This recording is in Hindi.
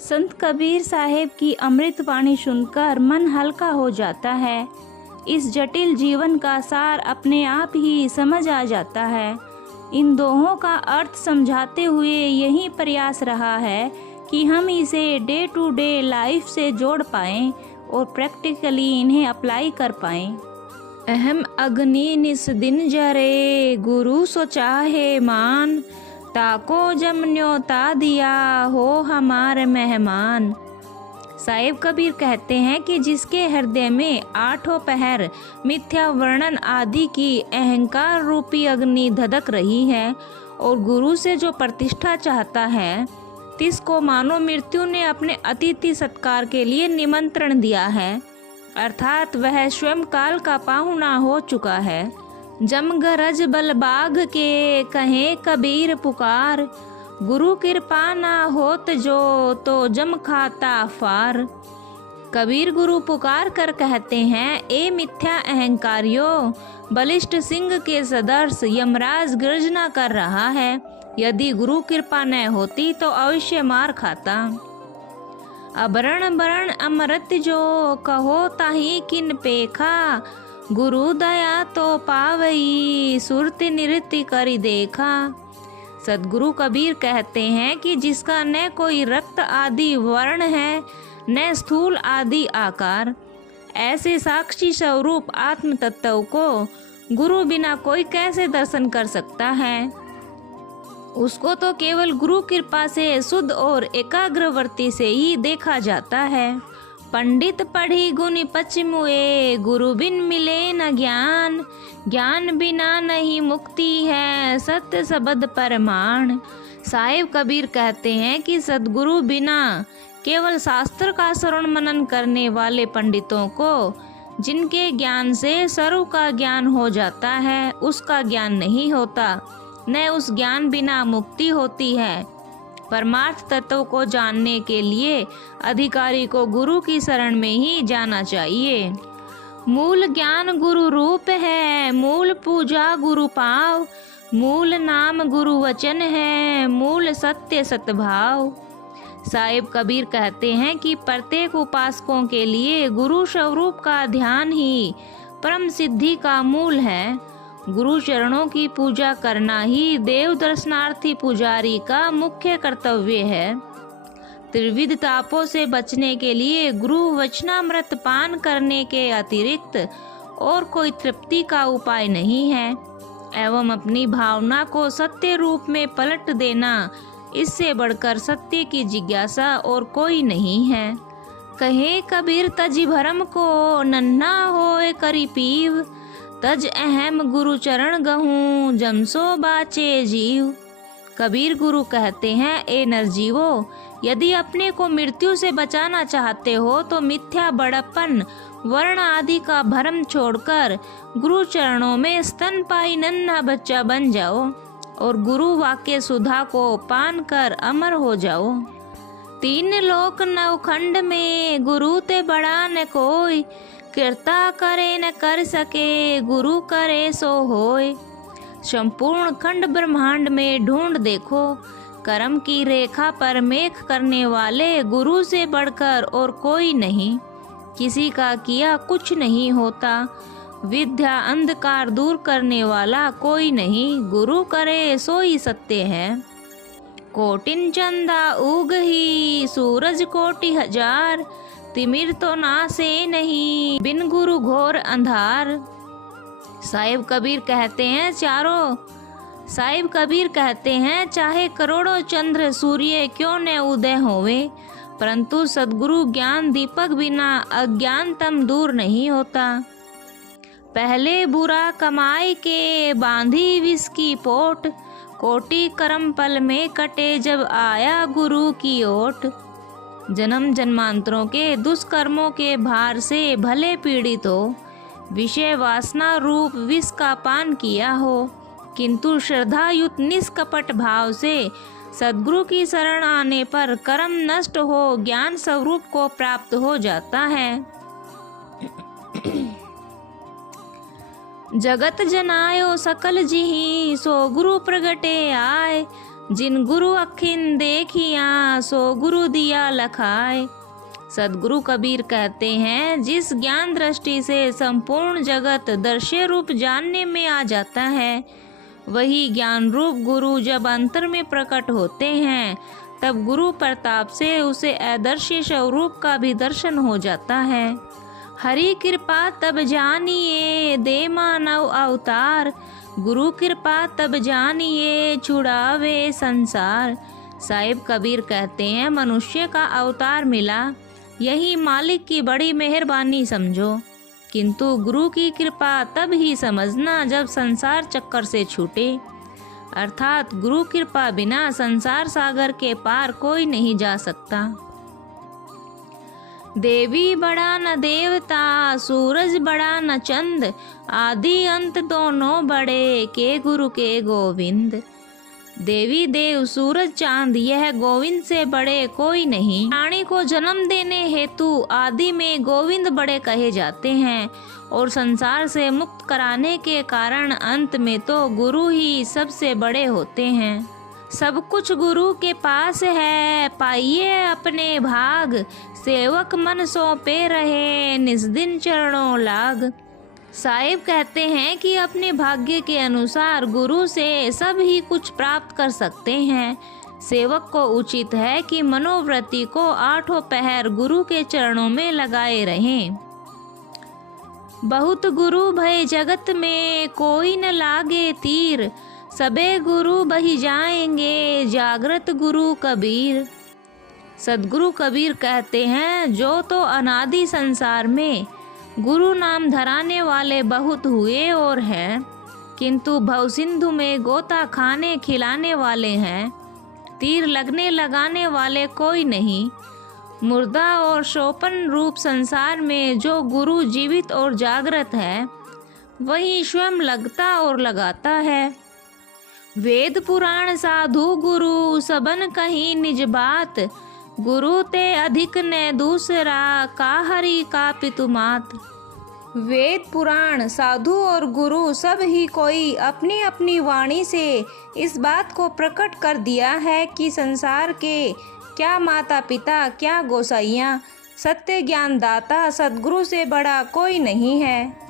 संत कबीर साहेब की अमृत वाणी सुनकर मन हल्का हो जाता है। इस जटिल जीवन का सार अपने आप ही समझ आ जाता है। इन दोहों का अर्थ समझाते हुए यही प्रयास रहा है कि हम इसे डे टू डे लाइफ से जोड़ पाएं और प्रैक्टिकली इन्हें अप्लाई कर पाएं। अहम अग्नि निस दिन जरे, गुरु सो चाहे मान, ताको जम न्योता दिया हो हमारे मेहमान। साहिब कबीर कहते हैं कि जिसके हृदय में आठों पहर मिथ्या वर्णन आदि की अहंकार रूपी अग्नि धधक रही है और गुरु से जो प्रतिष्ठा चाहता है, तिसको मानो मृत्यु ने अपने अतिथि सत्कार के लिए निमंत्रण दिया है, अर्थात वह स्वयं काल का पाहुना हो चुका है। जम गरज बलबाग के कहे कबीर पुकार, गुरु कृपा ना होत जो तो जम खाता फार। कबीर गुरु पुकार कर कहते हैं, ए मिथ्या अहंकारियों, बलिष्ठ सिंह के सदर्श यमराज गर्जना कर रहा है। यदि गुरु कृपा न होती तो अवश्य मार खाता। अबरण बरण अमृत जो कहो ताही किन पेखा, गुरु दया तो पावई सुरति नृत्य करी देखा। सदगुरु कबीर कहते हैं कि जिसका न कोई रक्त आदि वर्ण है न स्थूल आदि आकार, ऐसे साक्षी स्वरूप आत्म तत्व को गुरु बिना कोई कैसे दर्शन कर सकता है। उसको तो केवल गुरु कृपा से शुद्ध और एकाग्रवर्ती से ही देखा जाता है। पंडित पढ़ी गुनी पचमुए, गुरु बिन मिले न ज्ञान, ज्ञान बिना नहीं मुक्ति है सत्य शब्द प्रमाण। साहिब कबीर कहते हैं कि सदगुरु बिना केवल शास्त्र का श्रवण मनन करने वाले पंडितों को, जिनके ज्ञान से सर्व का ज्ञान हो जाता है, उसका ज्ञान नहीं होता, न उस ज्ञान बिना मुक्ति होती है। परमार्थ तत्व को जानने के लिए अधिकारी को गुरु की शरण में ही जाना चाहिए। मूल ज्ञान गुरु रूप है, मूल पूजा गुरु पाव, मूल नाम गुरु वचन है, मूल सत्य सतभाव। साहिब कबीर कहते हैं कि प्रत्येक उपासकों के लिए गुरु स्वरूप का ध्यान ही परम सिद्धि का मूल है। गुरु चरणों की पूजा करना ही देव दर्शनार्थी पुजारी का मुख्य कर्तव्य है। त्रिविध तापों से बचने के लिए गुरु वचनामृत पान करने के अतिरिक्त और कोई तृप्ति का उपाय नहीं है, एवं अपनी भावना को सत्य रूप में पलट देना, इससे बढ़कर सत्य की जिज्ञासा और कोई नहीं है। कहे कबीर तज भरम को नन्हा होए करी पीव, तज अहम गुरु चरण गहूँ जमसो बाचे जीव। कबीर गुरु कहते हैं, ए नरजीवो, यदि अपने को मृत्यु से बचाना चाहते हो तो मिथ्या बड़प्पन वर्ण आदि का भ्रम छोड़कर गुरु चरणों में स्तनपाई नन्हा बच्चा बन जाओ और गुरु वाक्य सुधा को पान कर अमर हो जाओ। तीन लोक नवखंड में गुरु ते बड़ा न कोई, कृता करे न कर सके गुरु करे सो होय। संपूर्ण खंड ब्रह्मांड में ढूंढ देखो, कर्म की रेखा पर मेख करने वाले गुरु से बढ़कर और कोई नहीं। किसी का किया कुछ नहीं होता, विद्या अंधकार दूर करने वाला कोई नहीं, गुरु करे सो ही सत्य है। कोटिन चंदा उग ही सूरज कोटि हजार, तिमिर तो नासे नहीं बिन गुरु घोर अंधार। साहिब कबीर कहते हैं चाहे करोड़ों चंद्र सूर्य क्यों न उदय होवे, परंतु सद्गुरु ज्ञान दीपक बिना अज्ञानतम दूर नहीं होता। पहले बुरा कमाई के बांधी विष की पोट, कोटि कर्म पल में कटे जब आया गुरु की ओट। जन्म जन्मांतरों के दुष्कर्मों के भार से भले पीड़ित हो, विषय वासना रूप विष का पान किया हो, किंतु श्रद्धायुक्त निष्कपट भाव से सद्गुरु की शरण आने पर कर्म नष्ट हो ज्ञान स्वरूप को प्राप्त हो जाता है। जगत जनायो सकल जिहि, सो गुरु प्रगटे आए, जिन गुरु अखिन देखिया सो गुरु दिया लखाए। सदगुरु कबीर कहते हैं, जिस ज्ञान दृष्टि से संपूर्ण जगत दृश्य रूप जानने में आ जाता है, वही ज्ञान रूप गुरु जब अंतर में प्रकट होते हैं, तब गुरु प्रताप से उसे अदृश्य स्वरूप का भी दर्शन हो जाता है। हरि कृपा तब जानिए दे मानव अवतार, गुरु कृपा तब जानिए छुड़ावे संसार। साहिब कबीर कहते हैं, मनुष्य का अवतार मिला, यही मालिक की बड़ी मेहरबानी समझो, किंतु गुरु की कृपा तब ही समझना जब संसार चक्कर से छूटे। अर्थात गुरु कृपा बिना संसार सागर के पार कोई नहीं जा सकता। देवी बड़ा न देवता, सूरज बड़ा न चंद, आदि अंत दोनों बड़े के गुरु के गोविंद। देवी देव सूरज चांद यह गोविंद से बड़े कोई नहीं। प्राणी को जन्म देने हेतु आदि में गोविंद बड़े कहे जाते हैं और संसार से मुक्त कराने के कारण अंत में तो गुरु ही सबसे बड़े होते हैं। सब कुछ गुरु के पास है, पाइए अपने भाग, सेवक मन सौंपे रहे निस्दिन चरणों लाग। साहिब कहते हैं कि अपने भाग्य के अनुसार गुरु से सब ही कुछ प्राप्त कर सकते हैं। सेवक को उचित है कि मनोवृत्ति को आठों पहर गुरु के चरणों में लगाए रहें। बहुत गुरु भय जगत में कोई न लागे तीर, सबे गुरु बही जाएंगे जागृत गुरु कबीर। सदगुरु कबीर कहते हैं, जो तो अनादि संसार में गुरु नाम धराने वाले बहुत हुए और हैं, किंतु भवसिंधु में गोता खाने खिलाने वाले हैं, तीर लगने लगाने वाले कोई नहीं। मुर्दा और शोपन रूप संसार में जो गुरु जीवित और जागृत है, वही स्वयं लगता और लगाता है। वेद पुराण साधु गुरु सबन कहीं निज बात, गुरु ते अधिक न दूसरा का हरि का पितु मात। वेद पुराण साधु और गुरु सब ही कोई अपनी अपनी वाणी से इस बात को प्रकट कर दिया है कि संसार के क्या माता पिता क्या गोसाइयाँ, सत्य ज्ञान दाता सदगुरु से बड़ा कोई नहीं है।